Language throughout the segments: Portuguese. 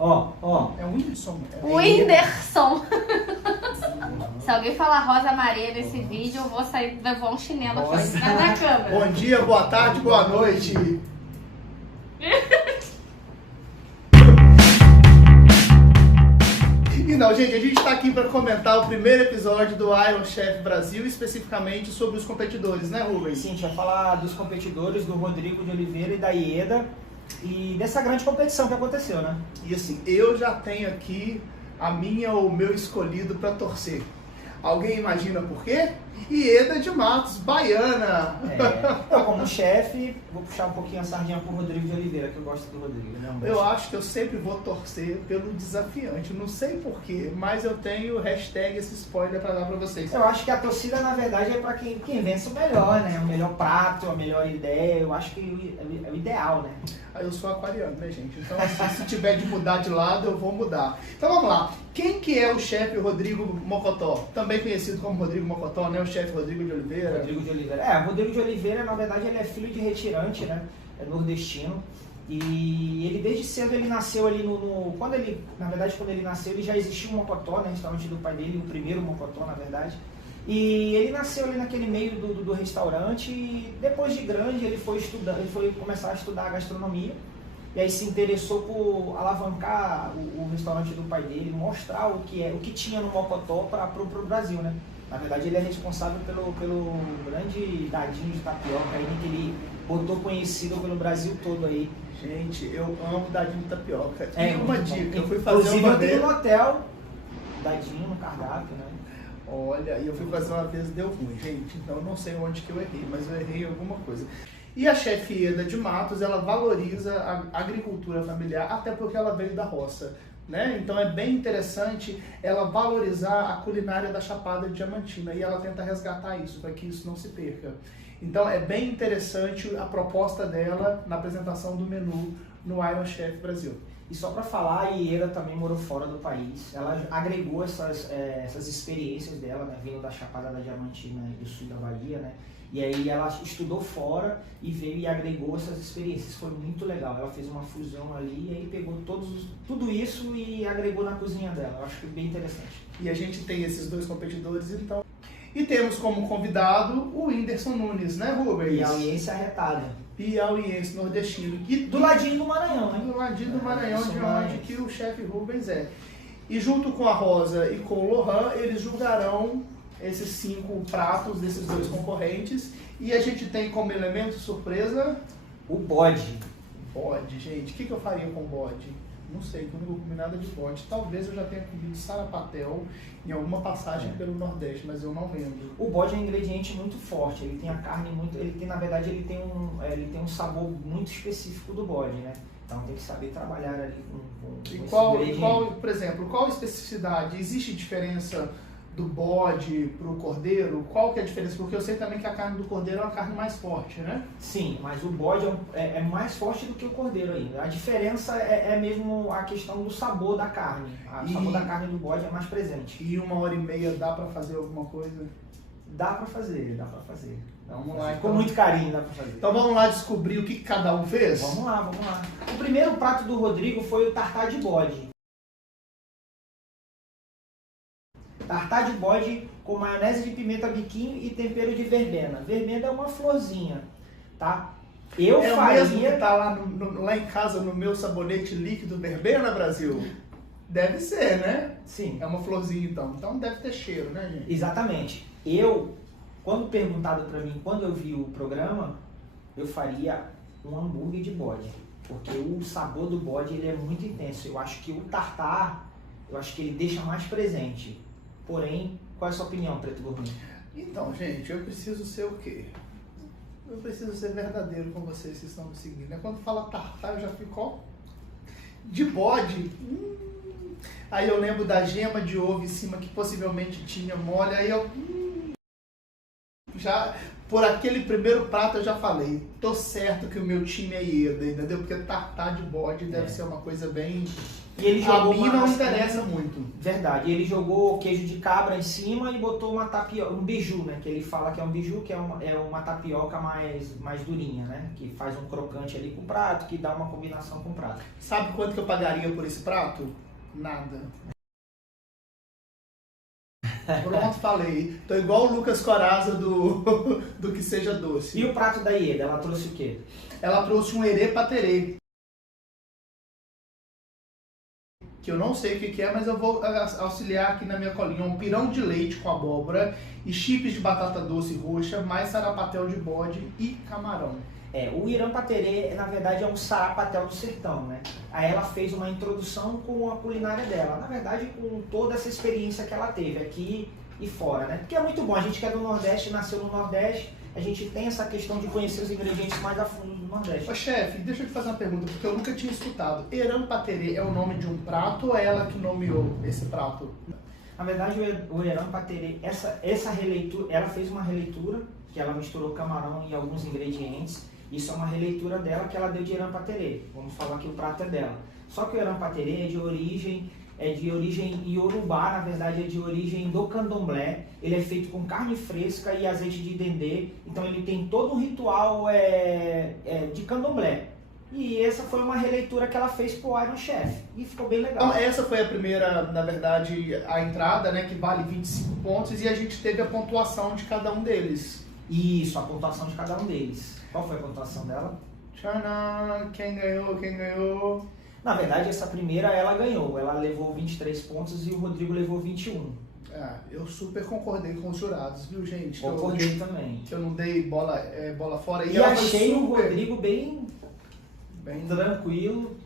Ó. É o Whindersson. O Whindersson. Se alguém falar Rosa Maria nesse vídeo, eu vou sair, levar um chinelo atrás da câmera. Bom dia, boa tarde, boa noite. Então, gente, a gente está aqui para comentar o primeiro episódio do Iron Chef Brasil, especificamente sobre os competidores, né, Rubens? Sim, a gente vai falar dos competidores, do Rodrigo de Oliveira e da Ieda, e dessa grande competição que aconteceu, né? E assim, eu já tenho aqui a minha ou o meu escolhido para torcer. Alguém imagina por quê? Ieda de Matos, baiana. Eu, como chefe, vou puxar um pouquinho a sardinha pro Rodrigo de Oliveira, que eu gosto do Rodrigo, né? Eu acho que eu sempre vou torcer pelo desafiante, não sei porquê, mas eu tenho hashtag esse spoiler para dar para vocês. Eu acho que a torcida, na verdade, é para quem vence o melhor, né? O melhor prato, a melhor ideia, eu acho que é o ideal, né? Eu sou aquariano, né, gente? Então, assim, se tiver de mudar de lado, eu vou mudar. Então, vamos lá. Quem que é o chefe Rodrigo Mocotó? Também conhecido como Rodrigo Mocotó, né? O chefe Rodrigo de Oliveira. Rodrigo de Oliveira. Rodrigo de Oliveira, na verdade, ele é filho de retirante, né? É nordestino. E ele, desde cedo, ele nasceu ali quando ele nasceu, ele já existia um Mocotó, né? Restaurante do pai dele, o primeiro Mocotó, na verdade. E ele nasceu ali naquele meio do restaurante e depois de grande ele foi começar a estudar gastronomia e aí se interessou por alavancar o restaurante do pai dele, mostrar o que tinha no Mocotó para o Brasil, né? Na verdade ele é responsável pelo grande dadinho de tapioca aí, que ele botou conhecido pelo Brasil todo aí. Gente, eu amo dadinho de tapioca. É, e uma dica, eu fui fazer fazer uma vez... no hotel, dadinho no cardápio, né? Olha, e eu fui fazer uma vez, deu ruim, gente. Então eu não sei onde que eu errei, mas eu errei em alguma coisa. E a chefe Ieda de Matos, ela valoriza a agricultura familiar, até porque ela veio da roça, né? Então é bem interessante ela valorizar a culinária da Chapada Diamantina e ela tenta resgatar isso, para que isso não se perca. Então é bem interessante a proposta dela na apresentação do menu no Iron Chef Brasil. E só para falar, a Ieda também morou fora do país. Ela agregou essas experiências dela, né, vindo da Chapada da Diamantina e do sul da Bahia, né? E aí ela estudou fora e veio e agregou essas experiências. Foi muito legal. Ela fez uma fusão ali e aí pegou tudo isso e agregou na cozinha dela. Eu acho que bem interessante. E a gente tem esses dois competidores, então. E temos como convidado o Whindersson Nunes, né, Rubens? Piauiense arretada. Piauiense, nordestino. Do ladinho do Maranhão, né? Do ladinho do Maranhão, de onde que o chefe Rubens é. E junto com a Rosa e com o Lohan, eles julgarão esses 5 pratos desses dois concorrentes. E a gente tem como elemento surpresa... o bode. Bode, gente. O que eu faria com bode? Não sei, que eu não comi nada de bode. Talvez eu já tenha comido sarapatel em alguma passagem pelo Nordeste, mas eu não lembro. O bode é um ingrediente muito forte, ele tem a carne muito... na verdade, ele tem um sabor muito específico do bode, né? Então tem que saber trabalhar ali com e qual, por exemplo, qual a especificidade? Existe diferença do bode para o cordeiro? Qual que é a diferença? Porque eu sei também que a carne do cordeiro é uma carne mais forte, né? Sim, mas o bode é mais forte do que o cordeiro ainda. A diferença é mesmo a questão do sabor da carne. O sabor da carne do bode é mais presente. E 1h30 dá para fazer alguma coisa? Dá para fazer. Vamos lá, com muito carinho dá para fazer. Então vamos lá descobrir o que cada um fez? Vamos lá. O primeiro prato do Rodrigo foi o tartar de bode. Tartar de bode com maionese de pimenta biquinho e tempero de verbena. Verbena é uma florzinha, tá? Eu faria... mesmo que tá lá em casa no meu sabonete líquido verbena, Brasil? Deve ser, né? Sim. É uma florzinha então. Então deve ter cheiro, né, gente? Exatamente. Quando perguntado pra mim, quando eu vi o programa, eu faria um hambúrguer de bode. Porque o sabor do bode ele é muito intenso. Eu acho que o tartar, ele deixa mais presente. Porém, qual é a sua opinião, Preto Gordinho? Então, gente, eu preciso ser o quê? Eu preciso ser verdadeiro com vocês que estão me seguindo. Né? Quando fala tartar, eu já fico, ó, de bode. Aí eu lembro da gema de ovo em cima que possivelmente tinha mole. Aí eu... já por aquele primeiro prato eu já falei, tô certo que o meu time é Ieda, entendeu? Porque tartar de bode deve ser uma coisa bem... E ele jogou a mim não interessa muito. Verdade. Ele jogou queijo de cabra em cima e botou uma tapioca, um biju, né? Que ele fala que é um biju, que é uma tapioca mais durinha, né? Que faz um crocante ali com o prato, que dá uma combinação com o prato. Sabe quanto que eu pagaria por esse prato? Nada. Pronto, falei. Tô igual o Lucas Coraza do Que Seja Doce. E o prato da Ieda, ela trouxe o quê? Ela trouxe um herê paterê. Que eu não sei o que é, mas eu vou auxiliar aqui na minha colinha. Um pirão de leite com abóbora e chips de batata doce roxa, mais sarapatel de bode e camarão. O Irã Paterê, na verdade, é um sarapatel do sertão, né? Aí ela fez uma introdução com a culinária dela, na verdade, com toda essa experiência que ela teve aqui e fora, né? Porque é muito bom, a gente que é do Nordeste, nasceu no Nordeste, a gente tem essa questão de conhecer os ingredientes mais a fundo do Nordeste. Ô chefe, deixa eu te fazer uma pergunta, porque eu nunca tinha escutado. Irã Paterê é o nome de um prato ou é ela que nomeou esse prato? Na verdade, o Irã Paterê, essa releitura, ela fez uma releitura, que ela misturou camarão e alguns ingredientes. Isso é uma releitura dela que ela deu de Irã Paterê. Vamos falar que o prato é dela. Só que o Irã Paterê é de origem iorubá, na verdade é de origem do candomblé. Ele é feito com carne fresca e azeite de dendê. Então ele tem todo um ritual de candomblé. E essa foi uma releitura que ela fez pro Iron Chef. E ficou bem legal. Então essa foi a primeira, na verdade, a entrada, né, que vale 25 pontos. E a gente teve a pontuação de cada um deles. Isso, a pontuação de cada um deles. Qual foi a pontuação dela? Tcharam, quem ganhou? Na verdade, essa primeira ela ganhou. Ela levou 23 pontos e o Rodrigo levou 21. Eu super concordei com os jurados, viu, gente? Concordei também. Que eu não dei bola fora. E achei o Rodrigo bem tranquilo.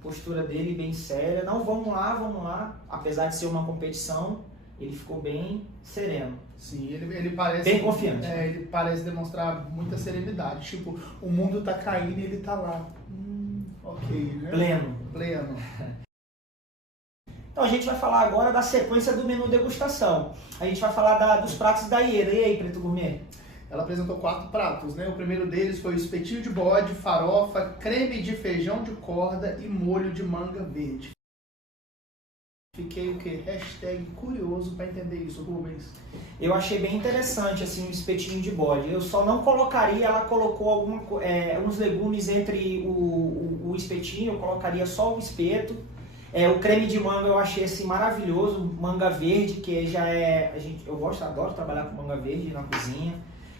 Postura dele bem séria. Não, vamos lá. Apesar de ser uma competição, ele ficou bem sereno. Sim, ele parece... Bem confiante. Ele parece demonstrar muita serenidade. Tipo, o mundo tá caindo e ele tá lá. Ok, né? Pleno. Então a gente vai falar agora da sequência do menu degustação. A gente vai falar dos pratos da Ieda. E aí, Preto Gourmet? Ela apresentou 4 pratos, né? O primeiro deles foi o espetinho de bode, farofa, creme de feijão de corda e molho de manga verde. Fiquei o quê? #curioso para entender isso, Rubens. Eu achei bem interessante assim o espetinho de bode. Eu só não colocaria, ela colocou uns legumes entre o espetinho, eu colocaria só o espeto. O creme de manga eu achei assim maravilhoso, manga verde, que já eu adoro trabalhar com manga verde na cozinha.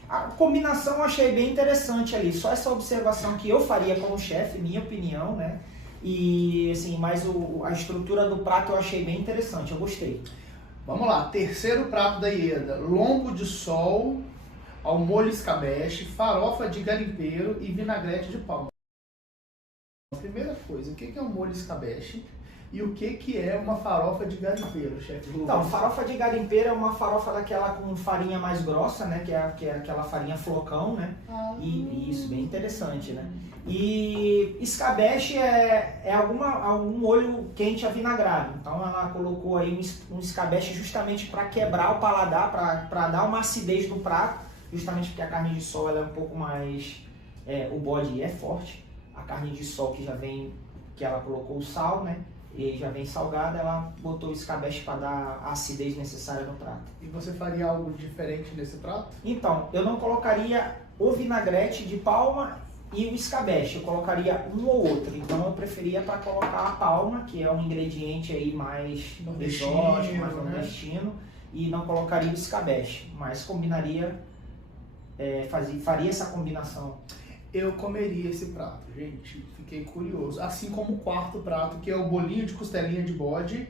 A combinação eu achei bem interessante ali, só essa observação que eu faria como chefe, minha opinião, né? E assim, mas a estrutura do prato eu achei bem interessante, eu gostei. Vamos lá, terceiro prato da Ieda: lombo de sol ao molho escabeche, farofa de garimpeiro e vinagrete de palma. Primeira coisa, o que é um molho escabeche e o que é uma farofa de garimpeiro, chefe? Então, farofa de garimpeiro é uma farofa daquela com farinha mais grossa, né? Que é aquela farinha flocão, né? E isso, bem interessante, né? E escabeche é algum molho quente avinagrado. Então ela colocou aí um escabeche justamente para quebrar o paladar, para dar uma acidez no prato, justamente porque a carne de sol ela é um pouco mais... o bode é forte, a carne de sol que ela colocou o sal, né? E já vem salgada, ela botou o escabeche para dar a acidez necessária no prato. E você faria algo diferente nesse prato? Então, eu não colocaria o vinagrete de palma e o escabeche, eu colocaria um ou outro. Então eu preferia para colocar a palma, que é um ingrediente aí mais exótico, mais nordestino, e não colocaria o escabeche, mas combinaria, faria essa combinação. Eu comeria esse prato, gente, fiquei curioso. Assim como o quarto prato, que é o bolinho de costelinha de bode,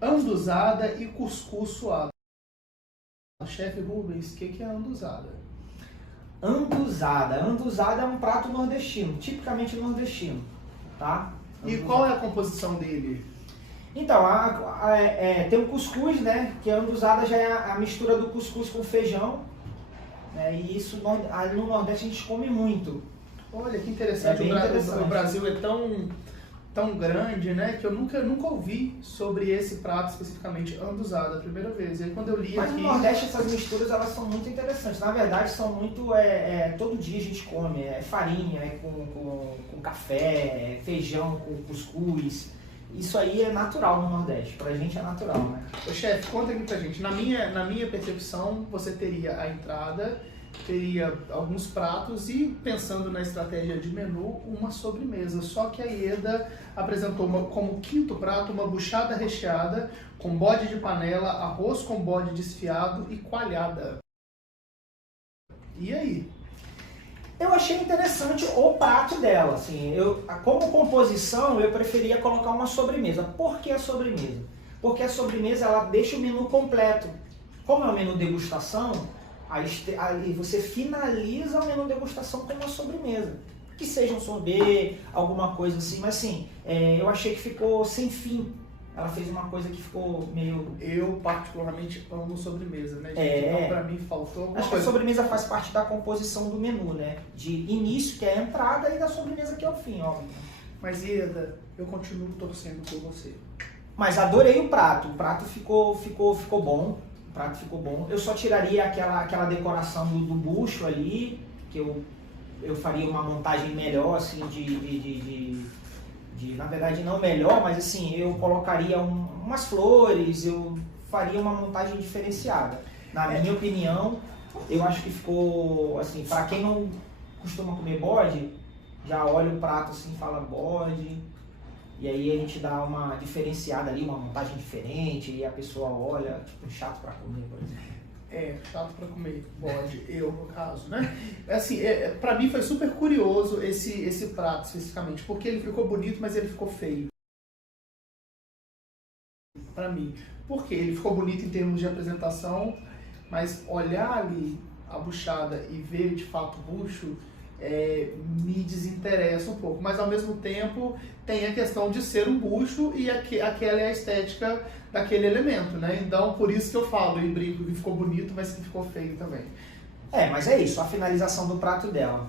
anduzada e cuscuz suado. Chefe Rubens, o que é anduzada? Anduzada é um prato nordestino, tipicamente nordestino, tá? E qual é a composição dele? Então, tem o cuscuz, né? Que a anduzada já é a mistura do cuscuz com feijão, né? E isso no Nordeste a gente come muito. Olha que interessante, interessante. O Brasil é tão grande, né, que eu nunca ouvi sobre esse prato especificamente anduzado a primeira vez. E aí quando eu li Mas aqui... no Nordeste essas misturas elas são muito interessantes. Na verdade são muito, todo dia a gente come, farinha com café, feijão com cuscuz. Isso aí é natural no Nordeste, pra gente é natural, né? Ô, chefe, conta aqui pra gente. Na minha percepção, você teria a entrada, teria alguns pratos e, pensando na estratégia de menu, uma sobremesa. Só que a Ieda apresentou como quinto prato uma buchada recheada com bode de panela, arroz com bode desfiado e coalhada. E aí? Eu achei interessante o prato dela, assim, como composição eu preferia colocar uma sobremesa. Por que a sobremesa? Porque a sobremesa ela deixa o menu completo. Como é um menu degustação, aí você finaliza o menu degustação com uma sobremesa. Que seja um sorbet, alguma coisa assim, mas assim, eu achei que ficou sem fim. Ela fez uma coisa que ficou meio... Eu particularmente amo sobremesa, né, gente? Então pra mim faltou alguma Acho que a sobremesa faz parte da composição do menu, né? De início, que é a entrada, e da sobremesa, que é o fim, óbvio. Mas Ieda, eu continuo torcendo por você. Mas adorei o prato ficou bom. O prato ficou bom. Eu só tiraria aquela decoração do bucho ali, que eu faria uma montagem melhor, assim, na verdade não melhor, mas assim, eu colocaria umas flores, eu faria uma montagem diferenciada. Na minha opinião, eu acho que ficou, assim, para quem não costuma comer bode, já olha o prato assim e fala bode, e aí a gente dá uma diferenciada ali, uma montagem diferente, e a pessoa olha, tipo, chato para comer, por exemplo. Chato pra comer bode, eu no caso, né? Assim, pra mim foi super curioso esse prato especificamente, porque ele ficou bonito, mas ele ficou feio. Pra mim. Porque ele ficou bonito em termos de apresentação, mas olhar ali a buchada e ver de fato o bucho me desinteressa um pouco. Mas ao mesmo tempo tem a questão de ser um bucho e aquela é a estética daquele elemento, né? Então por isso que eu falo e brinco que ficou bonito, mas que ficou feio também. Mas é isso, a finalização do prato dela.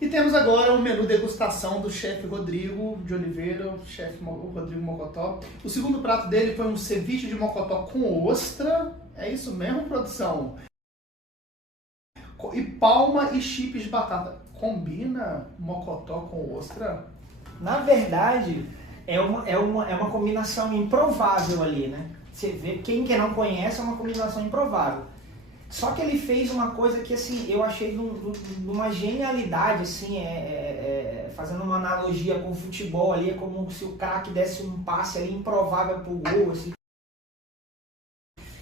E temos agora o menu degustação do chefe Rodrigo de Oliveira, o chefe Rodrigo Mocotó. O segundo prato dele foi um ceviche de mocotó com ostra. É isso mesmo, produção? E palma e chips de batata. Combina mocotó com ostra? Na verdade, é uma combinação improvável ali, né? Você vê, quem não conhece, é uma combinação improvável. Só que ele fez uma coisa que, assim, eu achei de uma genialidade, assim, fazendo uma analogia com o futebol ali, é como se o craque desse um passe ali improvável pro gol, assim.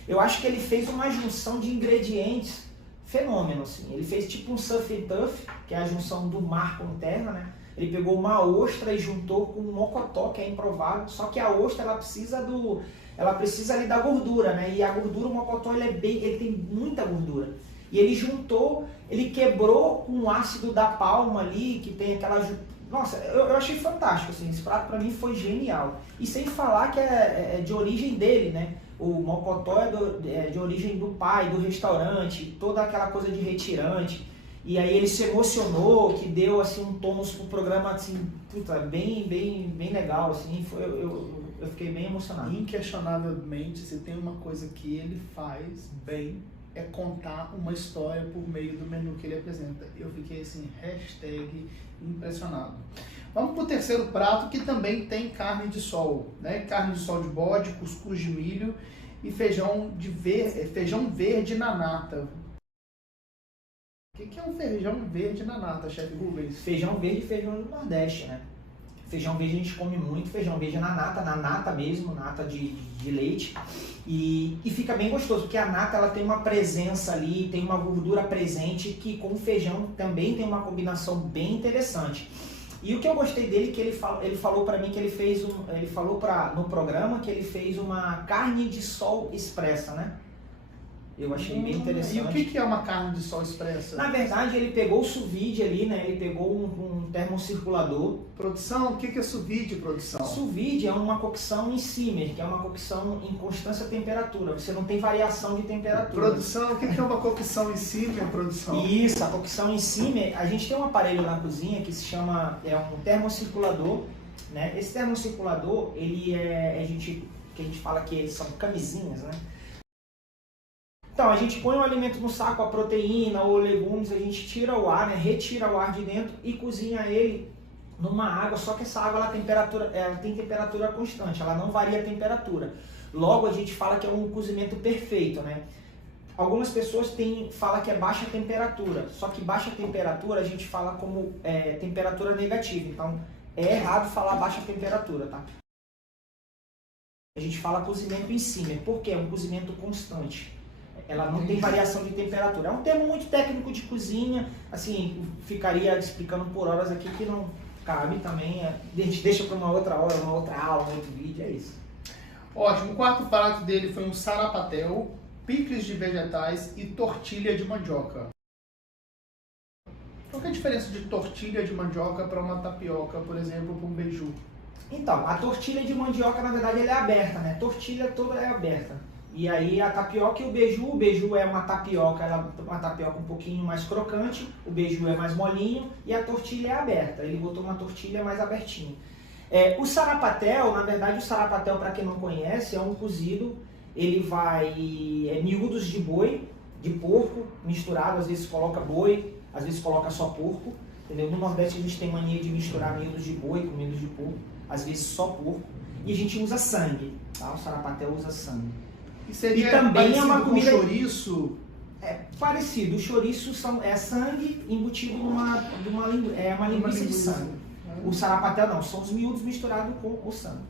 Eu acho que ele fez uma junção de ingredientes fenômeno, assim. Ele fez tipo um surf and turf, que é a junção do mar com terra, né? Ele pegou uma ostra e juntou com um mocotó, que é improvável, só que a ostra ela precisa ali da gordura, né? E a gordura, o mocotó, ele tem muita gordura. E ele juntou, ele quebrou com o ácido da palma ali, que tem aquela... Nossa, eu achei fantástico, assim, esse prato pra mim foi genial. E sem falar que é de origem dele, né? O mocotó é de origem do pai, do restaurante, toda aquela coisa de retirante. E aí ele se emocionou, que deu assim um tônus pro programa, assim, puta, bem legal, assim, eu fiquei bem emocionado. Inquestionavelmente, se tem uma coisa que ele faz bem, é contar uma história por meio do menu que ele apresenta. Eu fiquei assim, #impressionado. Vamos pro terceiro prato, que também tem carne de sol, né? Carne de sol de bode, cuscuz de milho e feijão verde na nata. O que é um feijão verde na nata, chefe Rubens? Feijão verde e feijão do Nordeste, né? Feijão verde a gente come muito, feijão verde na nata mesmo, nata de leite. E fica bem gostoso, porque a nata ela tem uma presença ali, tem uma gordura presente que com o feijão também tem uma combinação bem interessante. E o que eu gostei dele, que ele falou para mim que ele falou no programa que ele fez uma carne de sol expressa, né? Eu achei bem interessante. E o que é uma carne de sol expressa? Na verdade, ele pegou o sous vide ali, né? Ele pegou um termocirculador. Produção, o que é sous vide, produção? Sous vide é uma cocção em simmer, que é uma cocção em constância temperatura. Você não tem variação de temperatura. Produção, o que é uma cocção em simmer, produção? Isso, a cocção em simmer, a gente tem um aparelho na cozinha que se chama um termocirculador, né? Esse termocirculador, ele que a gente fala que eles são camisinhas, né? Então, a gente põe o alimento no saco, a proteína ou legumes, a gente tira o ar, né? Retira o ar de dentro e cozinha ele numa água, só que essa água ela tem temperatura constante, ela não varia a temperatura. Logo, a gente fala que é um cozimento perfeito, né? Algumas pessoas falam que é baixa temperatura, só que baixa temperatura a gente fala como temperatura negativa, então é errado falar baixa temperatura, tá? A gente fala cozimento em cima, porque é um cozimento constante. Ela não tem variação de temperatura. É um termo muito técnico de cozinha, assim, ficaria explicando por horas aqui que não cabe também. A gente deixa para uma outra hora, uma outra aula, um outro vídeo, é isso. Ótimo, o quarto prato dele foi um sarapatel, picles de vegetais e tortilha de mandioca. Qual que é a diferença de tortilha de mandioca para uma tapioca, por exemplo, para um beiju? Então, a tortilha de mandioca, na verdade, ela é aberta, né? A tortilha toda é aberta. E aí a tapioca e o beiju é uma tapioca um pouquinho mais crocante, o beiju é mais molinho e a tortilha é aberta. Ele botou uma tortilha mais abertinha. O sarapatel, na verdade, o sarapatel, para quem não conhece, é um cozido. Ele vai miúdos de boi, de porco, misturado, às vezes coloca boi, às vezes coloca só porco. Entendeu? No Nordeste a gente tem mania de misturar miúdos de boi com miúdos de porco, às vezes só porco. E a gente usa sangue, tá? O sarapatel usa sangue. E também é uma comida com chouriço? É parecido. O chouriço é sangue embutido numa linguiça de sangue. O sarapatel não, são os miúdos misturados com o sangue.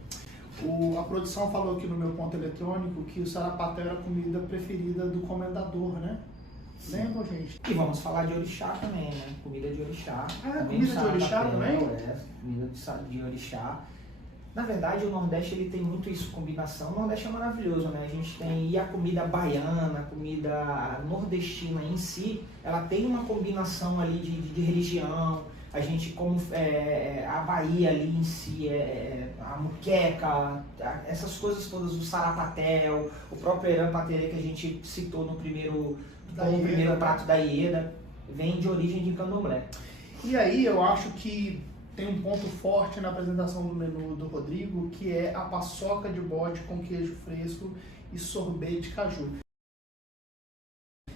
A produção falou aqui no meu ponto eletrônico que o sarapatel era a comida preferida do comendador, né? Lembra, gente? E vamos falar de orixá também, né? Comida de orixá. Comida de orixá também? Comida de orixá. Na verdade, o Nordeste ele tem muito isso, combinação. O Nordeste é maravilhoso, né? A gente tem a comida baiana, a comida nordestina em si, ela tem uma combinação ali de religião. A gente, como a Bahia ali em si, a muqueca, essas coisas todas, o sarapatel, o próprio Eran Paterê que a gente citou no primeiro prato da Ieda, vem de origem de candomblé. E aí eu acho que tem um ponto forte na apresentação do menu do Rodrigo, que é a paçoca de bode com queijo fresco e sorvete de caju.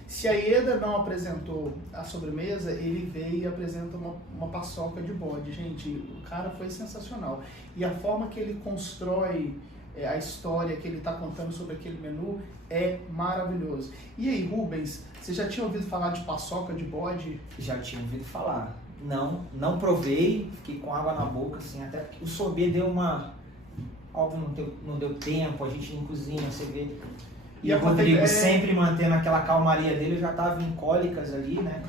Se a Ieda não apresentou a sobremesa, ele veio e apresenta uma paçoca de bode. Gente, o cara foi sensacional. E a forma que ele constrói a história que ele está contando sobre aquele menu é maravilhoso. E aí, Rubens, você já tinha ouvido falar de paçoca de bode? Já tinha ouvido falar. Não provei, fiquei com água na boca, assim, até porque o sorbet deu uma... Óbvio, não deu tempo, a gente não cozinha, você vê... E o Rodrigo sempre mantendo aquela calmaria dele, eu já estava em cólicas ali, né?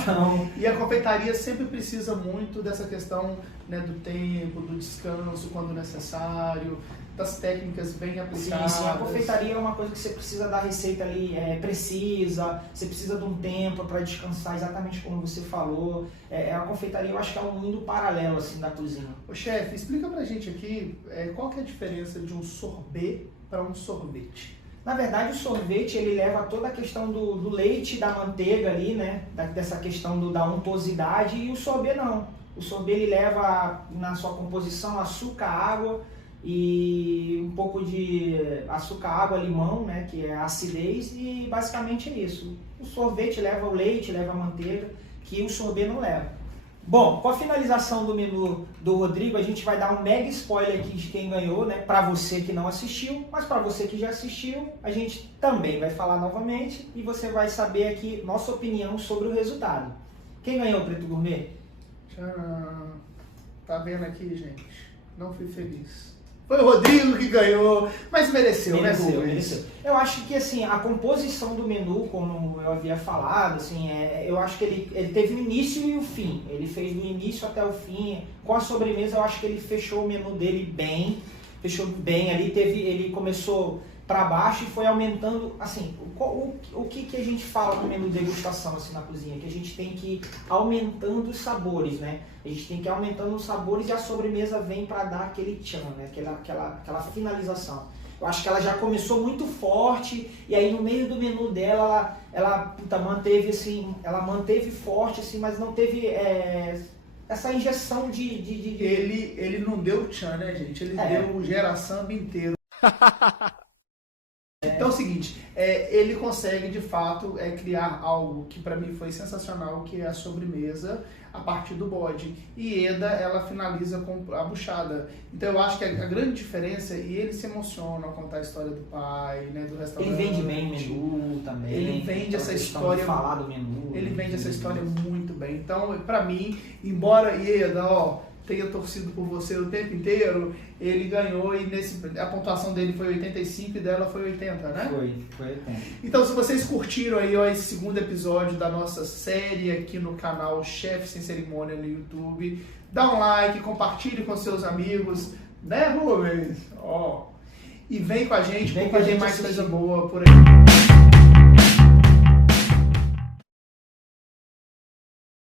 Então... E a confeitaria sempre precisa muito dessa questão, né, do tempo, do descanso quando necessário, das técnicas bem aplicadas. Sim, a confeitaria é uma coisa que você precisa da receita ali precisa, você precisa de um tempo para descansar, exatamente como você falou. A confeitaria eu acho que é um indo paralelo assim, da cozinha. Ô chefe, explica pra gente aqui qual que é a diferença de um sorbet para um sorvete. Na verdade, o sorvete, ele leva toda a questão do leite, da manteiga ali, né? Dessa questão da untuosidade, e o sorbet não. O sorbet, ele leva na sua composição açúcar, água e um pouco de açúcar, água, limão, né? Que é a acidez, e basicamente é isso. O sorvete leva o leite, leva a manteiga, que o sorbet não leva. Bom, com a finalização do menu do Rodrigo, a gente vai dar um mega spoiler aqui de quem ganhou, né? Para você que não assistiu, mas para você que já assistiu, a gente também vai falar novamente e você vai saber aqui nossa opinião sobre o resultado. Quem ganhou o Preto Gourmet? Tcharam. Tá vendo aqui, gente? Não fui feliz. Foi o Rodrigo que ganhou, mas mereceu, né, Rubens? Mereceu. Eu acho que assim, a composição do menu, como eu havia falado, assim, eu acho que ele teve o início e o fim. Ele fez do início até o fim. Com a sobremesa, eu acho que ele fechou o menu dele bem. Fechou bem ali, ele começou para baixo e foi aumentando, assim, o que a gente fala no menu degustação, assim, na cozinha? Que a gente tem que ir aumentando os sabores, né? A gente tem que ir aumentando os sabores e a sobremesa vem para dar aquele tchan, né? Aquela finalização. Eu acho que ela já começou muito forte e aí no meio do menu dela, ela manteve assim, ela manteve forte, assim, mas não teve essa injeção de... Ele não deu tchan, né, gente? Ele deu o geração inteiro. Então é o seguinte, ele consegue de fato criar algo que para mim foi sensacional, que é a sobremesa a partir do bode. E Eda, ela finaliza com a buchada. Então eu acho que a grande diferença, e ele se emociona ao contar a história do pai, né, do restaurante. Ele vende bem o menu também. Ele vende essa história. Falar do menu. Ele vende essa história muito bem. Então, para mim, embora Eda, tenha torcido por você o tempo inteiro, ele ganhou e a pontuação dele foi 85 e dela foi 80, né? Foi 80. Então, se vocês curtiram aí esse segundo episódio da nossa série aqui no canal Chefe Sem Cerimônia no YouTube, dá um like, compartilhe com seus amigos, né, Rubens? E vem com a gente, porque tem mais coisa boa por aí.